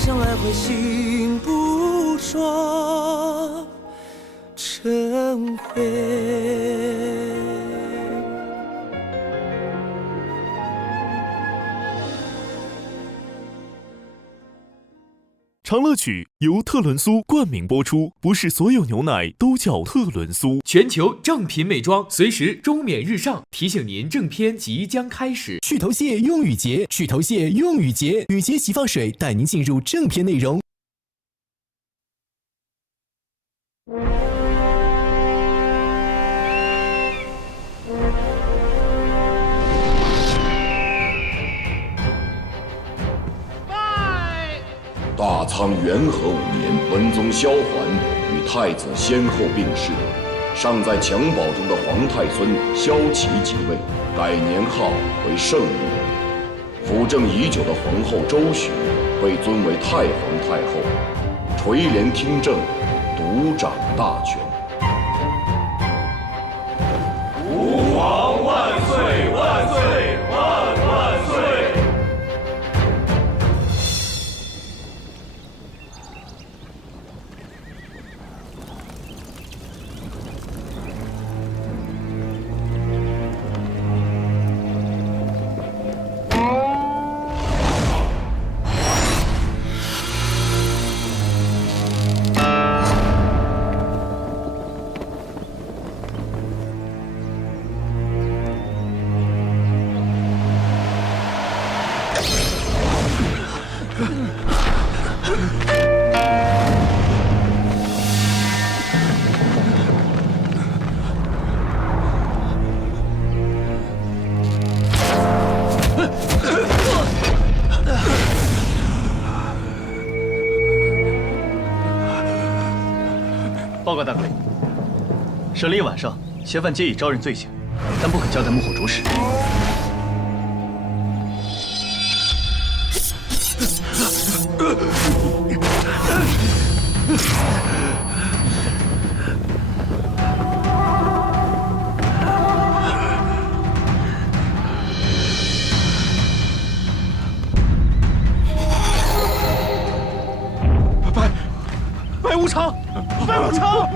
上来回心不说成灰。长乐曲由特仑苏冠名播出，不是所有牛奶都叫特仑苏。全球正品美妆，随时终免日上，提醒您正片即将开始。去头屑用雨洁，去头屑用雨洁，雨洁洗发水带您进入正片内容。大仓元和5年，文宗萧桓与太子先后病逝，尚在襁褓中的皇太孙萧齐即位，改年号为圣武。辅政已久的皇后周许被尊为太皇太后，垂帘听政，独掌大权。吾皇万岁万岁万万岁！报告大贵，审了一晚上，嫌犯皆已招认罪行，但不可交在幕后主使。白无常，白无常！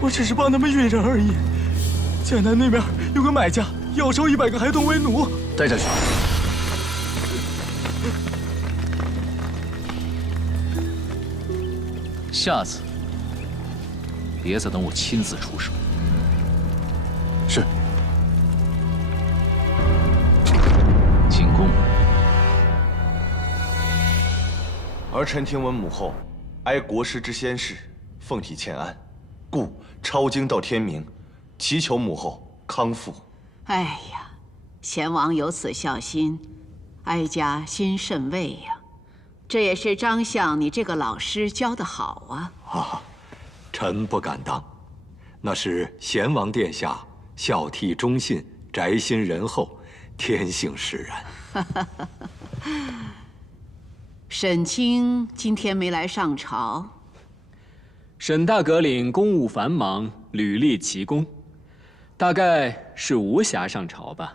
我只是帮他们运人而已。江南那边有个买家要收100个孩童为奴，带下去。下次别再等我亲自出手。是。进宫。儿臣听闻母后哀国师之先世，凤体欠安，故抄经到天明，祈求母后康复。哎呀，贤王有此孝心，哀家心甚慰呀。这也是张相你这个老师教得好啊！啊，臣不敢当，那是贤王殿下孝悌忠信、宅心仁厚，天性使然。沈清今天没来上朝。沈大阁领公务繁忙，屡立奇功，大概是无暇上朝吧。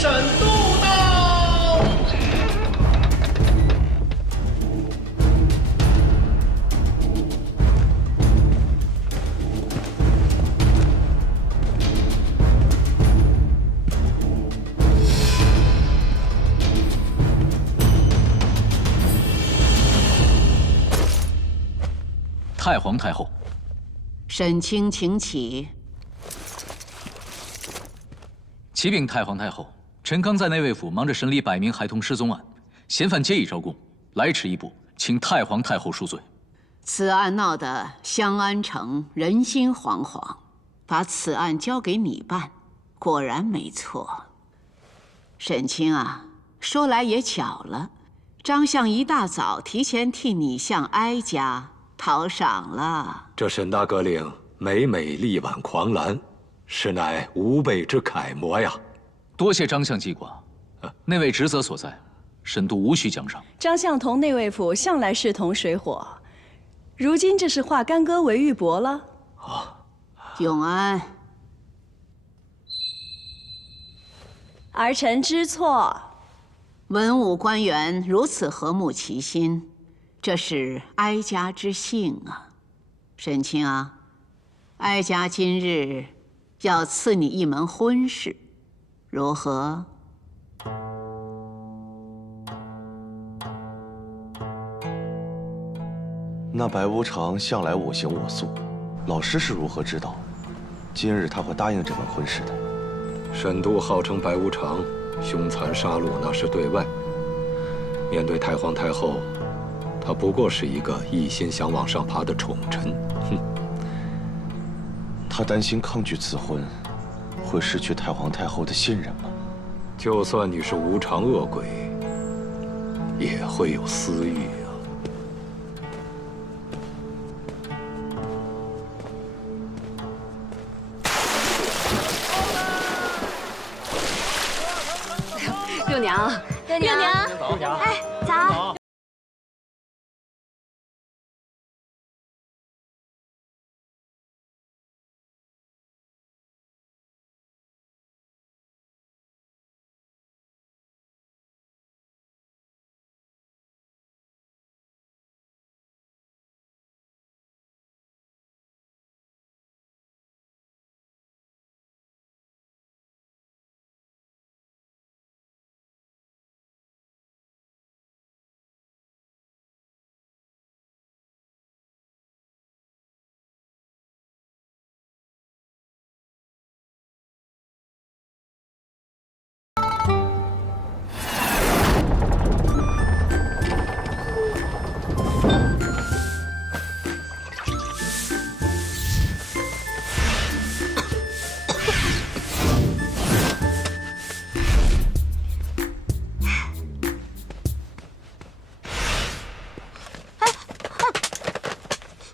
沈度到。太皇太后，沈清，请起。启禀太皇太后，臣刚在内卫府忙着审理百名孩童失踪案，嫌犯皆已招供，来迟一步，请太皇太后恕罪。此案闹得襄安城人心惶惶，把此案交给你办，果然没错。沈清啊，说来也巧了，张相一大早提前替你向哀家讨赏了。这沈大阁领每每力挽狂澜，实乃吾辈之楷模呀！多谢张相记挂，内卫职责所在，沈度无需奖赏。张相同内卫府向来势同水火，如今这是化干戈为玉帛了。永安，儿臣知错。文武官员如此和睦齐心，这是哀家之幸啊。沈清啊，哀家今日要赐你一门婚事，如何？那白无常向来我行我素，老师是如何知道今日他会答应这门婚事的？沈度号称白无常，凶残杀戮那是对外；面对太皇太后，他不过是一个一心想往上爬的宠臣。哼，他担心抗拒此婚，会失去太皇太后的信任吗？就算你是无常恶鬼，也会有私欲啊。六娘，六娘，六娘，哎，早。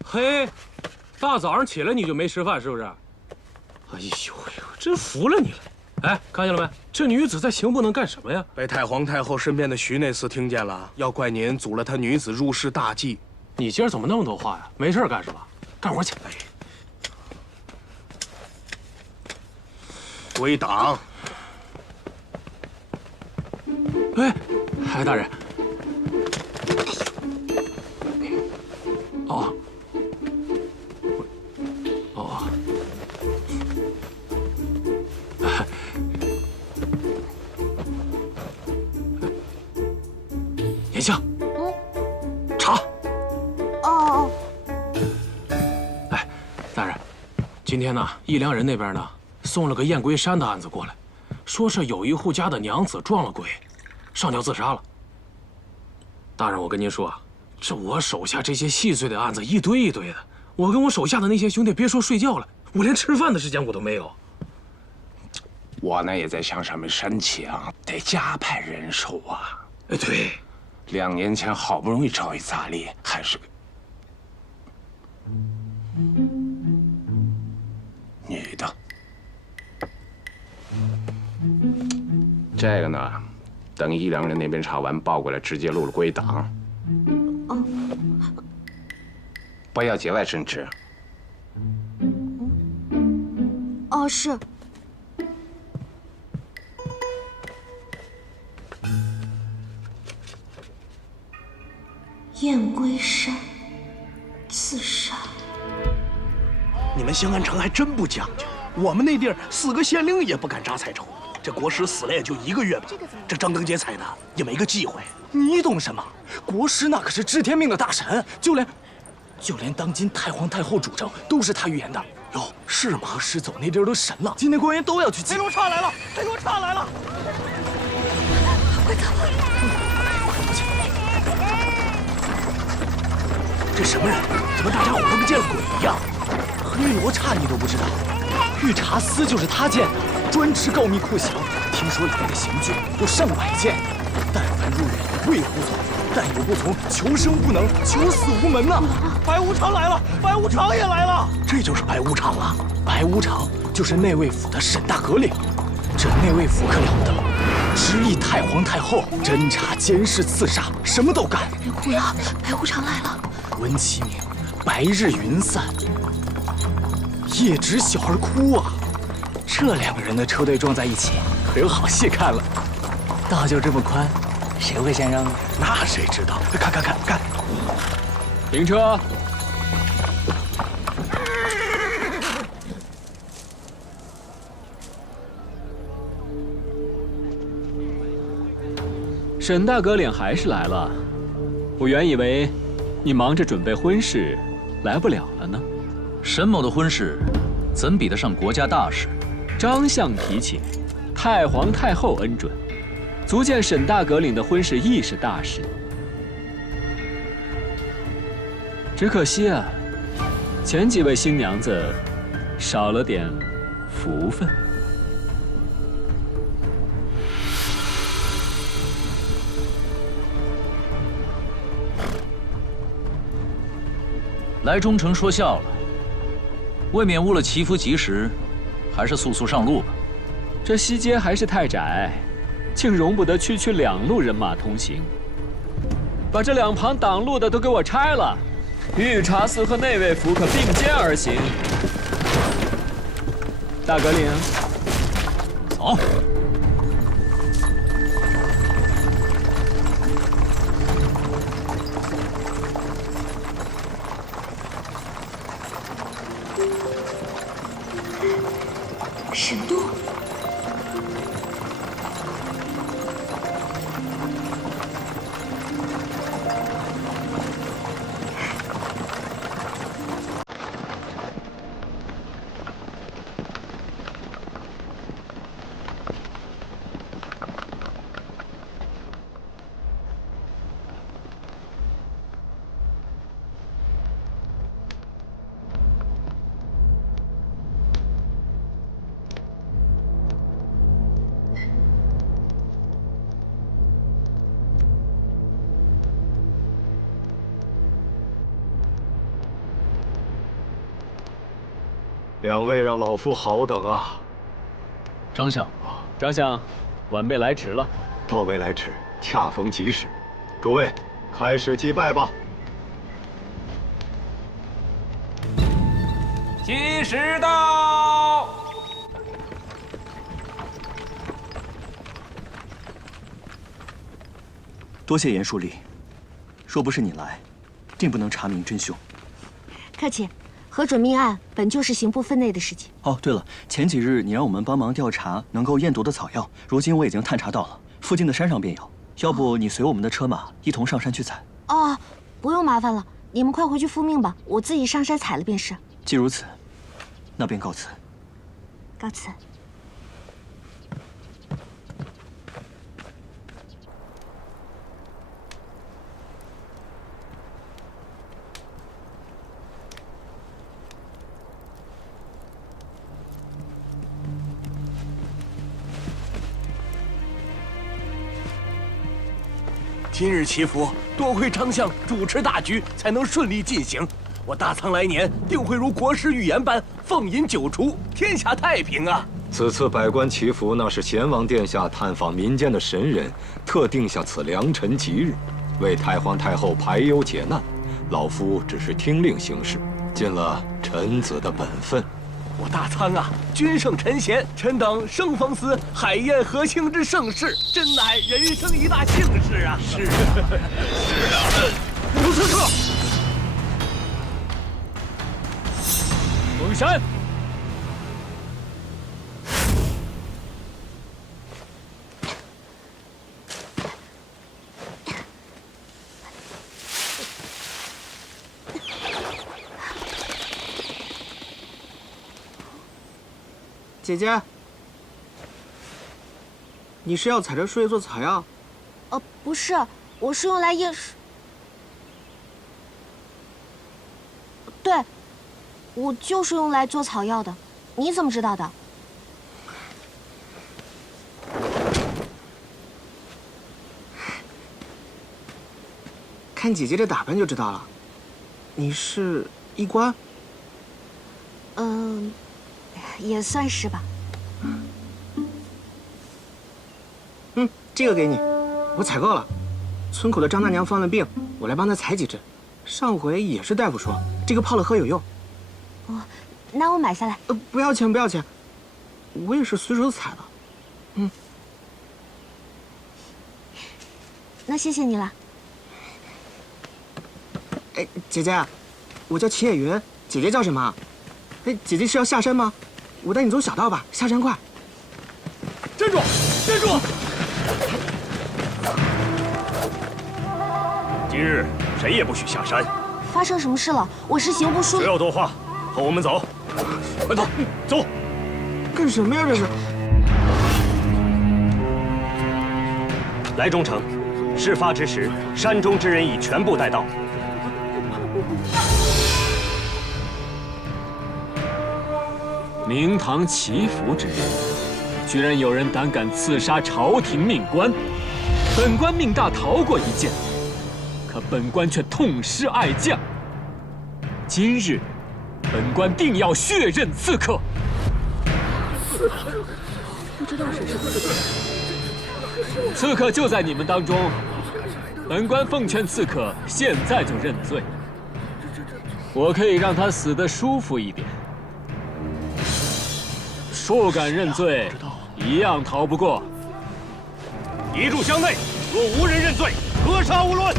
嘿，大早上起来你就没吃饭是不是？哎呦呦，真服了你了！哎，看见了没？这女子在刑部能干什么呀？被太皇太后身边的徐内侍听见了，要怪您阻了他女子入室大计。你今儿怎么那么多话呀？没事干是吧？干活去！归党。哎，海大人。哦。哦。颜香。茶。哦。哎，大人，今天呢，义良人那边呢送了个燕归山的案子过来，说是有一户家的娘子撞了鬼，上吊自杀了。大人，我跟您说啊，这我手下这些细碎的案子一堆一堆的，我跟我手下的那些兄弟别说睡觉了，我连吃饭的时间我都没有。我呢也在向上面申请，得加派人手啊。哎，对，2年前好不容易找一杂吏，还是个女的。这个呢，等义良人那边查完报过来，直接录了归档。哦，不要节外生枝。哦，是。燕归山，自杀。你们兴安城还真不讲究，我们那地儿4个县令也不敢扎彩绸。这国师死了也就1个月吧，这张灯结彩的也没个忌讳。你懂什么？国师那可是知天命的大神，就连当今太皇太后主政都是他预言的。哟，是吗？国师走那地儿都神了，今天官员都要去祭。黑罗刹来了，黑罗刹来了！快走！这什么人？怎么大家伙都跟见了鬼一样？黑罗刹你都不知道？御茶司就是他建的，专吃告密酷刑。听说里面的刑具有上百件，但凡入狱为胡从，但有不从，求生不能，求死无门呐！白无常来了，白无常也来了。这就是白无常啊！白无常就是内卫府的沈大阁领，这内卫府可了得了，直隶太皇太后，侦查、监视、刺杀，什么都干。别哭了，白无常来了。闻其名，白日云散，夜值小儿哭啊！这2个人的车队撞在一起，可有好戏看了。道就这么宽，谁会先让？那谁知道？看！停车！沈大阁领还是来了，我原以为你忙着准备婚事，来不了了呢。沈某的婚事，怎比得上国家大事？张相提请，太皇太后恩准，足见沈大阁领的婚事亦是大事。只可惜啊，前几位新娘子少了点福分。来忠诚说笑了，未免误了祈福吉时，还是速速上路吧。这西街还是太窄，竟容不得区区2路人马通行。把这2旁挡路的都给我拆了，御茶司和内卫府可并肩而行。大阁领，走。沈度，2位让老夫好等啊！张相，晚辈来迟了。到位来迟，恰逢其时。诸位，开始祭拜吧。吉时到。多谢严书吏，若不是你来，定不能查明真凶。客气。核准命案本就是刑部分内的事情。哦，对了，前几日你让我们帮忙调查能够验毒的草药，如今我已经探查到了，附近的山上便有。要不你随我们的车马一同上山去采？哦，不用麻烦了，你们快回去复命吧，我自己上山采了便是。既如此，那便告辞。告辞。今日祈福，多亏张相主持大局，才能顺利进行。我大仓来年定会如国师预言般，凤饮酒厨，天下太平啊！此次百官祈福，那是贤王殿下探访民间的神人，特定下此良辰吉日，为太皇太后排忧解难。老夫只是听令行事，尽了臣子的本分。我大仓啊，君圣臣贤，臣等生逢此海晏和庆之盛事，真乃人生一大幸事啊！是啊，刺客！封山！姐姐，你是要采这树叶做草药？不是，我是用来验。对，我就是用来做草药的。你怎么知道的？看姐姐这打扮就知道了，你是医官？也算是吧。这个给你，我采购了。村口的张大娘犯了病，我来帮她采几支。上回也是大夫说这个泡了喝有用。那我买下来。不要钱，不要钱，我也是随手采的。那谢谢你了。哎，姐姐，我叫秦野云，姐姐叫什么？哎，姐姐是要下山吗？我带你走小道吧，下山快。站住！站住！今日谁也不许下山。发生什么事了？我是刑部书不要多话，和我们走。快走，走！干什么呀？这是。来中丞，事发之时，山中之人已全部带到。明堂祈福之日，居然有人胆敢刺杀朝廷命官，本官命大逃过一剑，可本官却痛失爱将。今日，本官定要血刃刺客。不知道谁是刺客。刺客就在你们当中，本官奉劝刺客现在就认罪，我可以让他死得舒服一点。不敢认罪，一样逃不过。一入乡内，若无人认罪，格杀勿论。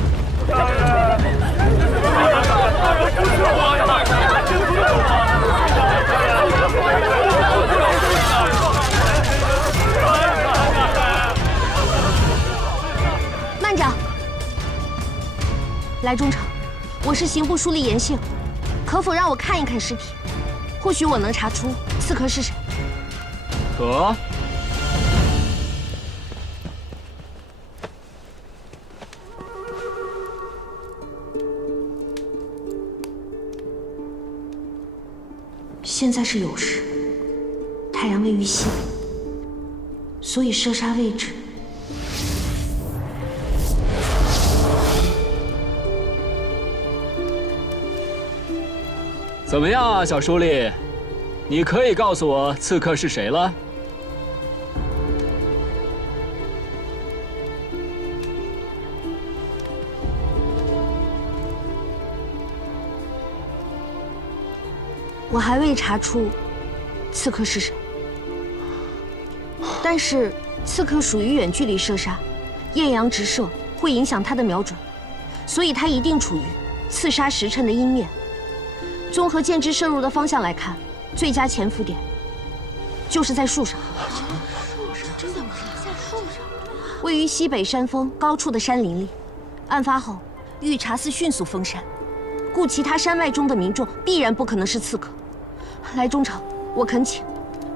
慢着，来中丞，我是刑部书吏严杏，可否让我看一看尸体？或许我能查出刺客是谁。可。现在是酉时，太阳位于西北，所以射杀位置怎么样啊，小书吏？你可以告诉我刺客是谁了？我还未查出刺客是谁，但是刺客属于远距离射杀，艳阳直射会影响他的瞄准，所以他一定处于刺杀时辰的阴面。综合箭支射入的方向来看，最佳潜伏点就是在树上。真的吗？在树上，位于西北山峰高处的山林里。案发后，御茶司迅速封山，故其他山脉中的民众必然不可能是刺客。来中丞，我恳请，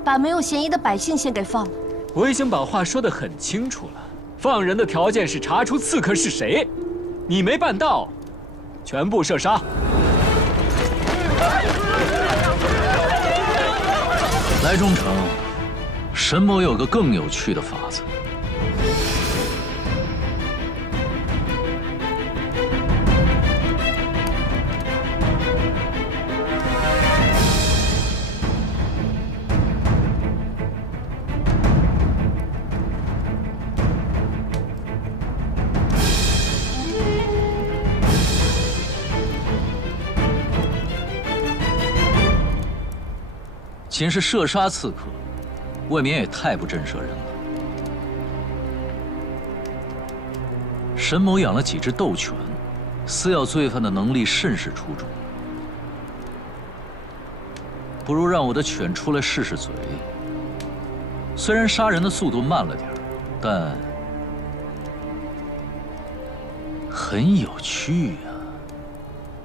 把没有嫌疑的百姓先给放了。我已经把话说得很清楚了，放人的条件是查出刺客是谁，你没办到，全部射杀。来中丞，沈某有个更有趣的法子。仅是射杀刺客，未免也太不震慑人了。沈某养了几只斗犬，私要罪犯的能力甚是出众，不如让我的犬出来试试嘴。虽然杀人的速度慢了点，但很有趣啊。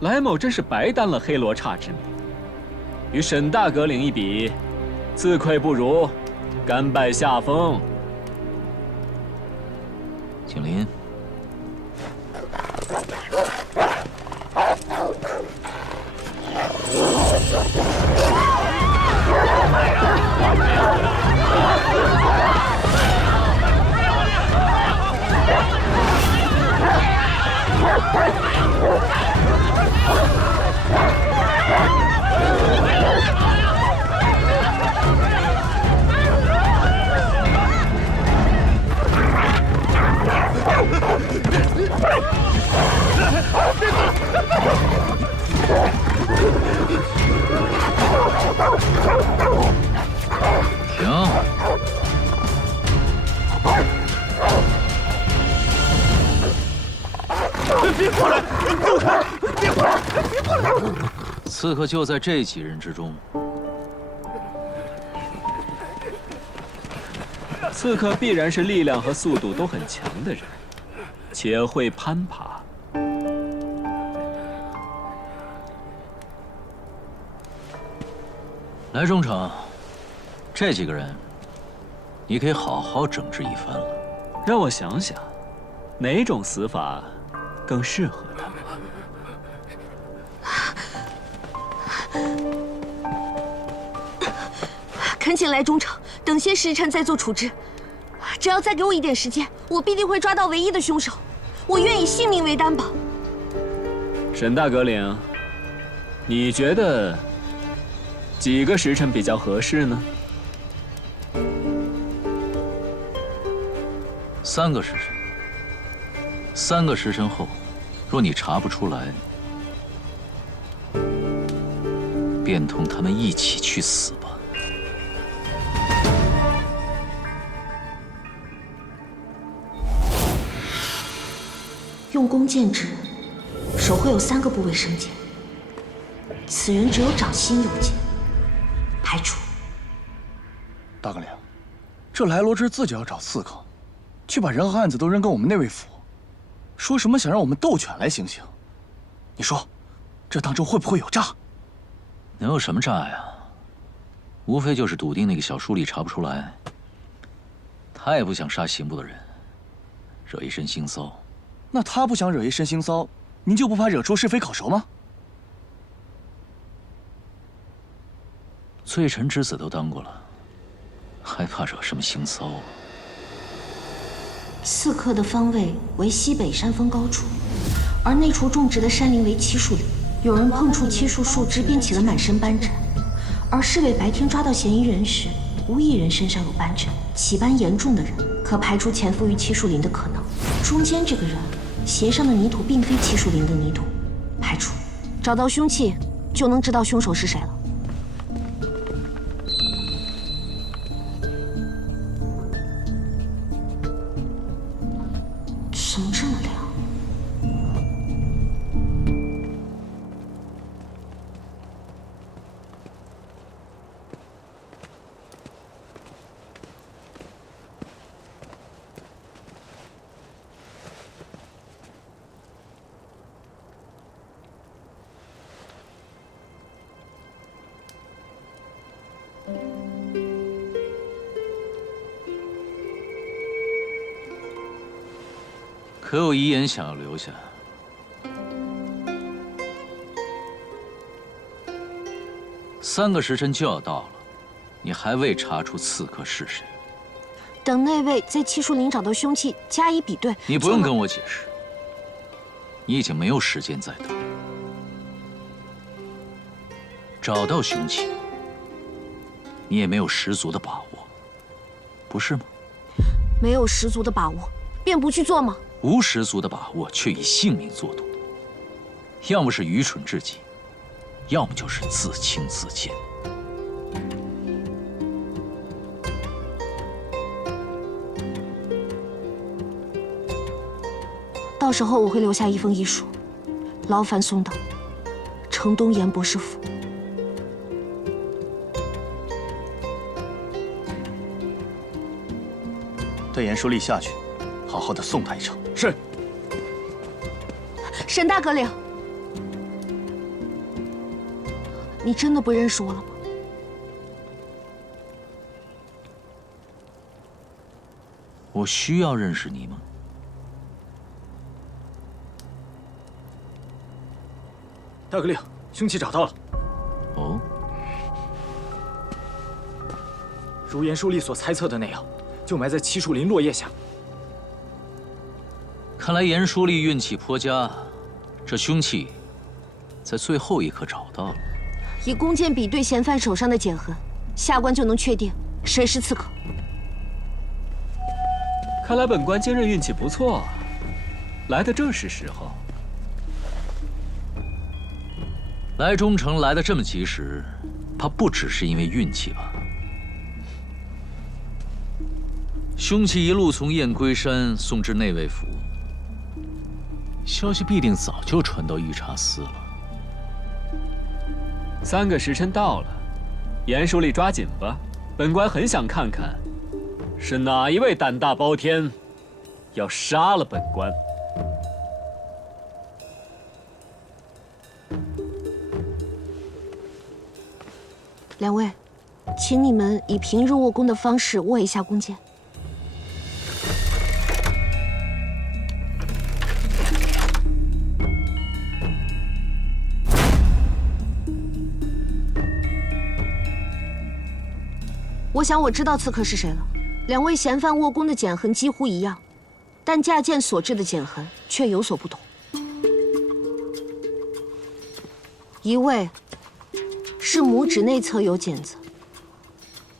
莱某真是白担了黑罗刹之名，与沈大阁领一比，自愧不如，甘拜下风。景林。 停！别过来！走开！别过来！别过来！刺客就在这几人之中。刺客必然是力量和速度都很强的人，且会攀爬。 来，中丞，这几个人，你可以好好整治一番了。让我想想，哪种死法更适合他们？恳请来中丞，等些时辰再做处置。只要再给我一点时间，我必定会抓到唯一的凶手。我愿以性命为担保。沈大阁领，你觉得？ 几个时辰比较合适呢？3个时辰。3个时辰后，若你查不出来，便同他们一起去死吧。用弓箭之人，手会有3个部位生茧，此人只有掌心有茧。 排除。大阁领，这来罗之自己要找刺客，却把人和案子都扔给我们内卫府，说什么想让我们斗犬来行刑。你说，这当中会不会有诈？能有什么诈呀？无非就是笃定那个小书吏查不出来。他也不想杀刑部的人，惹一身腥骚。那他不想惹一身腥骚，您就不怕惹出是非口舌吗？ 罪臣之子都当过了，还怕惹什么腥骚啊？刺客的方位为西北山峰高处，而内处种植的山林为漆树林。有人碰触漆树树枝，便起了满身斑疹。而市委白天抓到嫌疑人时，无一人身上有斑疹。起斑严重的人，可排除潜伏于漆树林的可能。中间这个人，鞋上的泥土并非漆树林的泥土，排除。找到凶器，就能知道凶手是谁了。 怎么这么亮？可有遗言想要留下？3个时辰就要到了，你还未查出刺客是谁？等那位在漆树林找到凶器，加以比对。你不用跟我解释，你已经没有时间再等。找到凶器，你也没有十足的把握，不是吗？没有十足的把握，便不去做吗？ 无十足的把握，却以性命作赌，要么是愚蠢至极，要么就是自轻自贱。到时候我会留下一封遗书，劳烦送到城东严博士府。带严书立下去，好好的送他一程。是。沈大阁领，你真的不认识我了吗？我需要认识你吗？大阁领，凶器找到了。哦，如严书立所猜测的那样，就埋在漆树林落叶下。看来严书立运气颇佳，这凶器在最后一刻找到了。以弓箭比对嫌犯手上的茧痕，下官就能确定谁是刺客。看来本官今日运气不错，来的正是时候。来中城来的这么及时，怕不只是因为运气吧？凶器一路从燕归山送至内卫府，消息必定早就传到御茶司了。3个时辰到了，严书立抓紧吧，本官很想看看。是哪一位胆大包天，要杀了本官？两位，请你们以平日握弓的方式握一下弓箭。我想我知道刺客是谁了。两位嫌犯握弓的茧痕几乎一样，但架箭所致的茧痕却有所不同。一位是拇指内侧有茧子，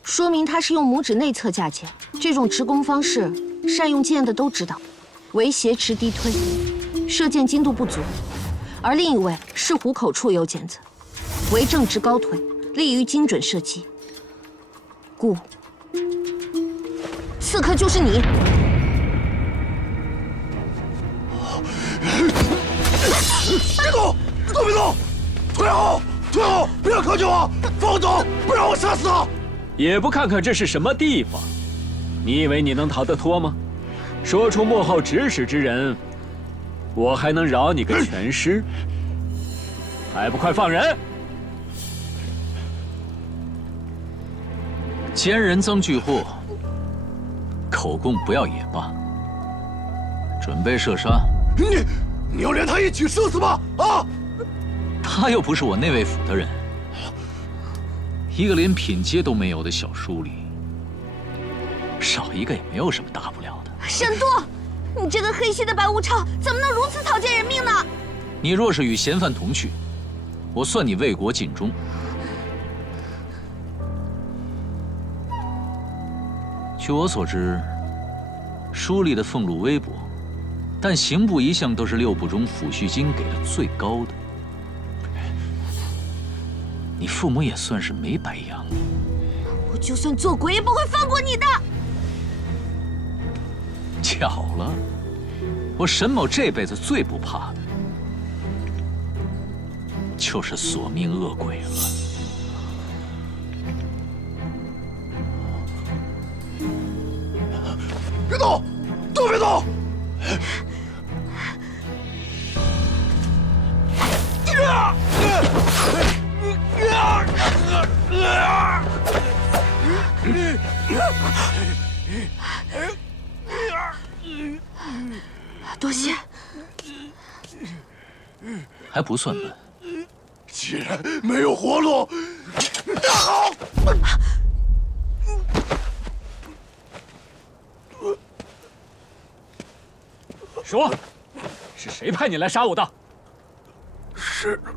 说明他是用拇指内侧架箭。这种持弓方式，善用箭的都知道，为挟持低推，射箭精度不足。而另一位是虎口处有茧子，为正直高腿，利于精准射击。故刺客就是你。别动！都别动！退后！退后！不要靠近我！放我走！不然我杀死他！也不看看这是什么地方，你以为你能逃得脱吗？说出幕后指使之人，我还能饶你个全尸？还不快放人！奸人赃俱获，口供不要也罢。准备射杀。你要连他一起射死吗？啊！他又不是我内卫府的人，一个连品阶都没有的小书吏，少一个也没有什么大不了的。沈度，你这个黑心的白无常，怎么能如此草菅人命呢？你若是与嫌犯同去，我算你为国尽忠。据我所知，书吏的俸禄微薄，但刑部一向都是6部中抚恤金给的最高的。你父母也算是没白养你。我就算做鬼也不会放过你的。巧了，我沈某这辈子最不怕的，就是索命恶鬼了。别动！都别动！多谢。还不算笨。既然没有活路，那好。说，是谁派你来杀我的？是他。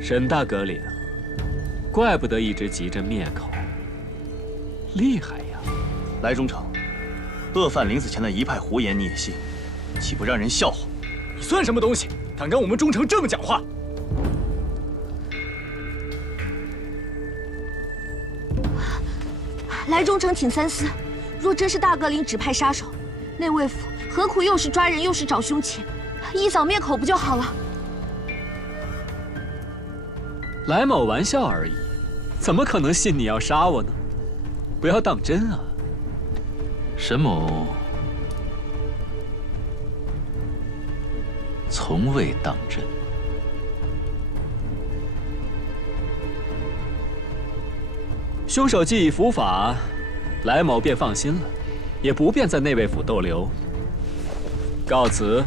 沈大阁领，怪不得一直急着灭口，厉害呀！来中城，恶犯临死前的一派胡言你也信？岂不让人笑话？你算什么东西？敢跟我们忠诚这么讲话？来忠诚，请三思。若真是大哥领指派杀手，那魏府何苦又是抓人又是找凶器？一扫灭口不就好了？来某玩笑而已，怎么可能信你要杀我呢？不要当真啊！沈某从未当真。凶手既已伏法，来某便放心了，也不便在内卫府逗留。告辞。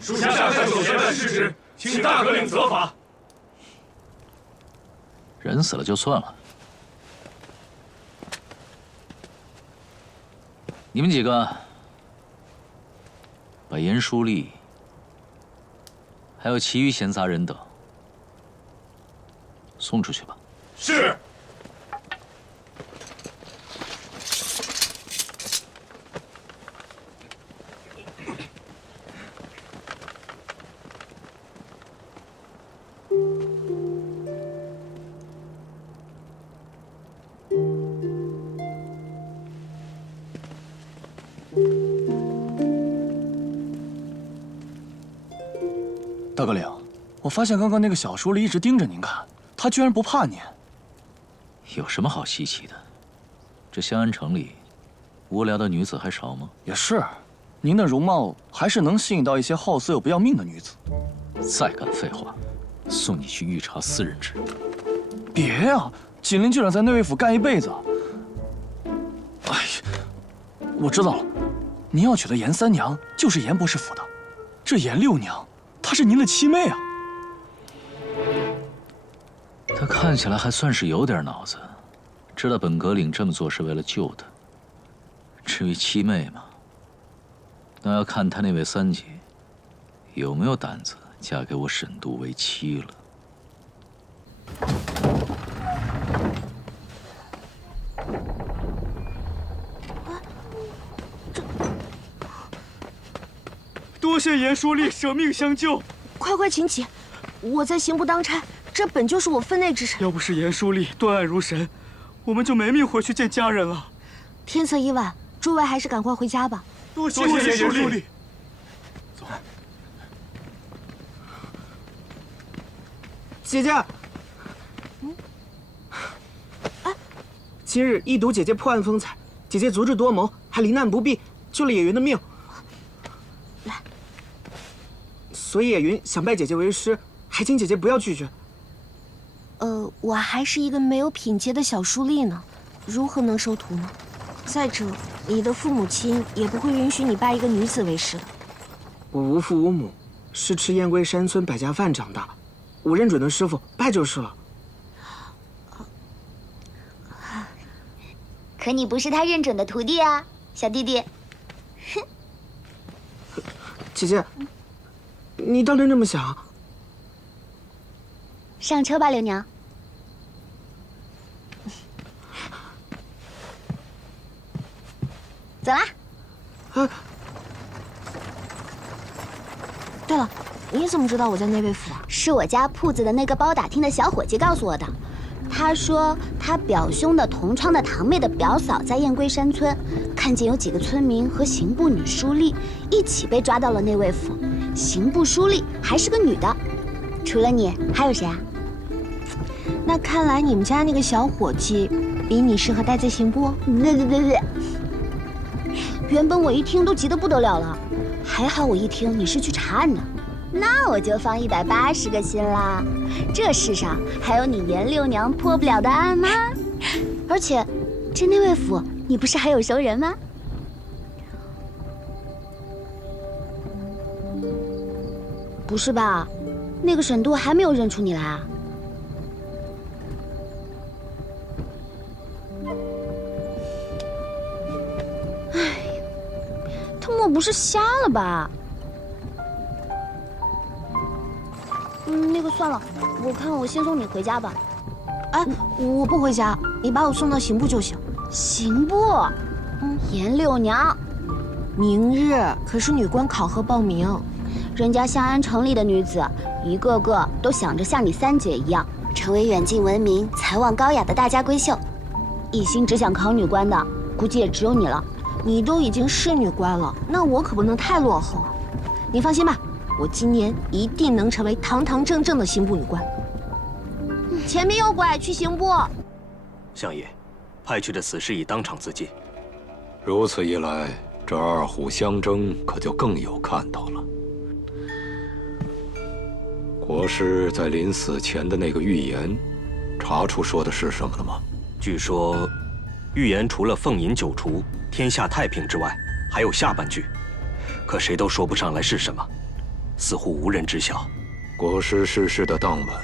属下下手前犯失职，请大哥领责罚。人死了就算了，你们几个把严书立还有其余闲杂人等送出去吧。是。大哥领，我发现刚刚那个小书吏一直盯着您看，他居然不怕您。有什么好稀奇的？这香安城里，无聊的女子还少吗？也是，您的容貌还是能吸引到一些好色又不要命的女子。再敢废话，送你去御茶司任职。别呀，锦鳞就想在内卫府干一辈子。哎呀，我知道了，您要娶的严三娘就是严博士府的，这严六娘，她是您的七妹啊。她看起来还算是有点脑子，知道本阁领这么做是为了救她。至于七妹嘛，那要看她那位三姐有没有胆子嫁给我沈都为妻了。多谢严书吏舍命相救，快快请起，我在刑部当差，这本就是我分内之事。要不是严书吏断案如神，我们就没命回去见家人了。天色已晚，诸位还是赶快回家吧。多谢严书吏。走。姐姐，今日一睹姐姐破案风采，姐姐足智多谋，还罹难不避，救了野云的命。来，所以野云想拜姐姐为师，还请姐姐不要拒绝。我还是一个没有品节的小书吏呢，如何能收徒呢？再者，你的父母亲也不会允许你拜一个女子为师的。我无父无母，是吃燕归山村百家饭长大，我认准的师傅拜就是了。可你不是他认准的徒弟啊，小弟弟。哼，姐姐，你当真这么想？上车吧，柳娘。走啦。对了，你怎么知道我在内卫府啊？是我家铺子的那个包打听的小伙计告诉我的。他说他表兄的同窗的堂妹的表嫂在燕归山村，看见有几个村民和刑部女书吏一起被抓到了内卫府，刑部书吏还是个女的。除了你，还有谁啊？那看来你们家那个小伙计比你适合待在刑部。对。原本我一听都急得不得了了，还好我一听你是去查案的，那我就放180个心啦。这世上还有你严六娘破不了的案吗？而且，这内卫府你不是还有熟人吗？不是吧？那个沈都还没有认出你来啊？唉，莫不是瞎了吧？那个算了，我看我先送你回家吧。哎，我不回家，你把我送到刑部就行。刑部，严六娘，明日可是女官考核报名，人家香安城里的女子，一个个都想着像你三姐一样，成为远近闻名、才望高雅的大家闺秀。一心只想考女官的，估计也只有你了。你都已经是女官了，那我可不能太落后啊！你放心吧，我今年一定能成为堂堂正正的刑部女官。前面右拐去刑部。相爷，派去的死士已当场自尽。如此一来，这二虎相争可就更有看头了。国师在临死前的那个预言，查出说的是什么了吗？据说，预言除了凤吟九除、天下太平之外，还有下半句，可谁都说不上来是什么，似乎无人知晓。国师逝世的当晚，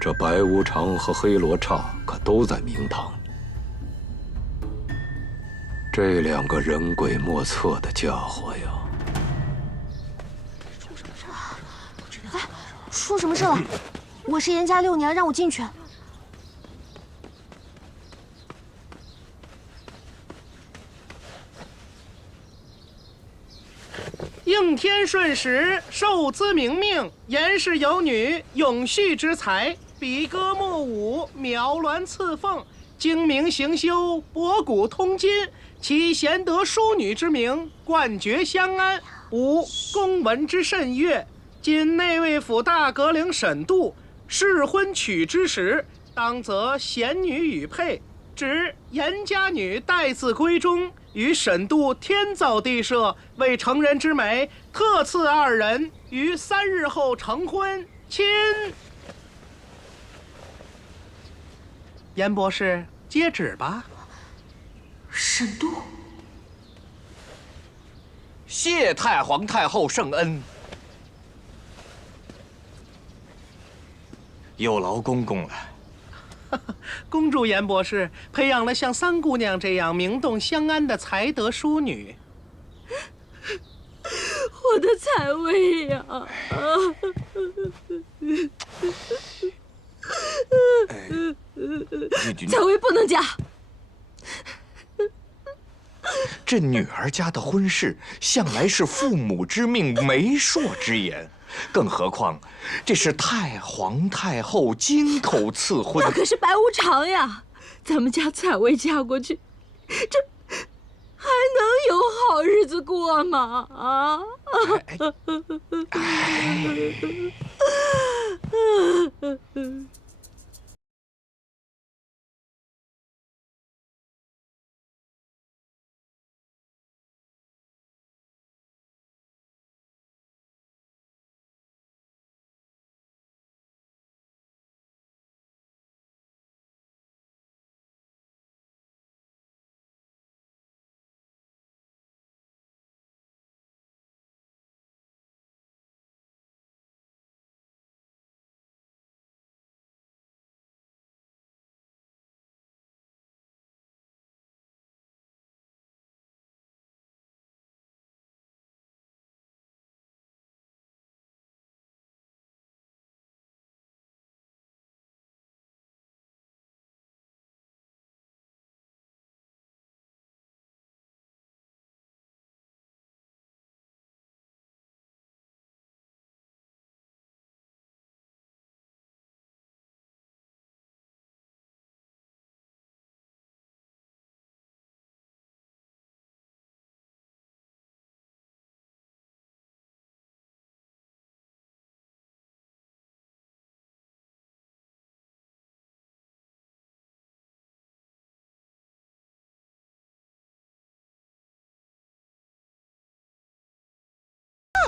这白无常和黑罗刹可都在明堂。这两个人鬼莫测的家伙呀！哎，出什么事了？我是严家六娘，让我进去。应天顺时，受兹明命，严氏有女，永续之才，比歌慕舞，描鸾刺凤，精明行修，博古通今。其贤德淑女之名，冠绝香安，吾公闻之甚悦。今内卫府大阁领审度，适婚娶之时，当择贤女与配，指严家女待字闺中，与审度天造地设，为成人之美，特赐二人于3日后成婚。亲，严博士接旨吧。沈度，谢太皇太后圣恩，有劳公公了。恭祝严博士培养了像三姑娘这样名动香安的才德淑女。我的彩薇呀！彩薇不能嫁。这女儿家的婚事向来是父母之命、媒妁之言，更何况这是太皇太后金口赐婚。那可是白无常呀！咱们家彩薇嫁过去，这还能有好日子过吗？啊！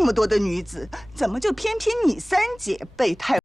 那么多的女子，怎么就偏偏你三姐被太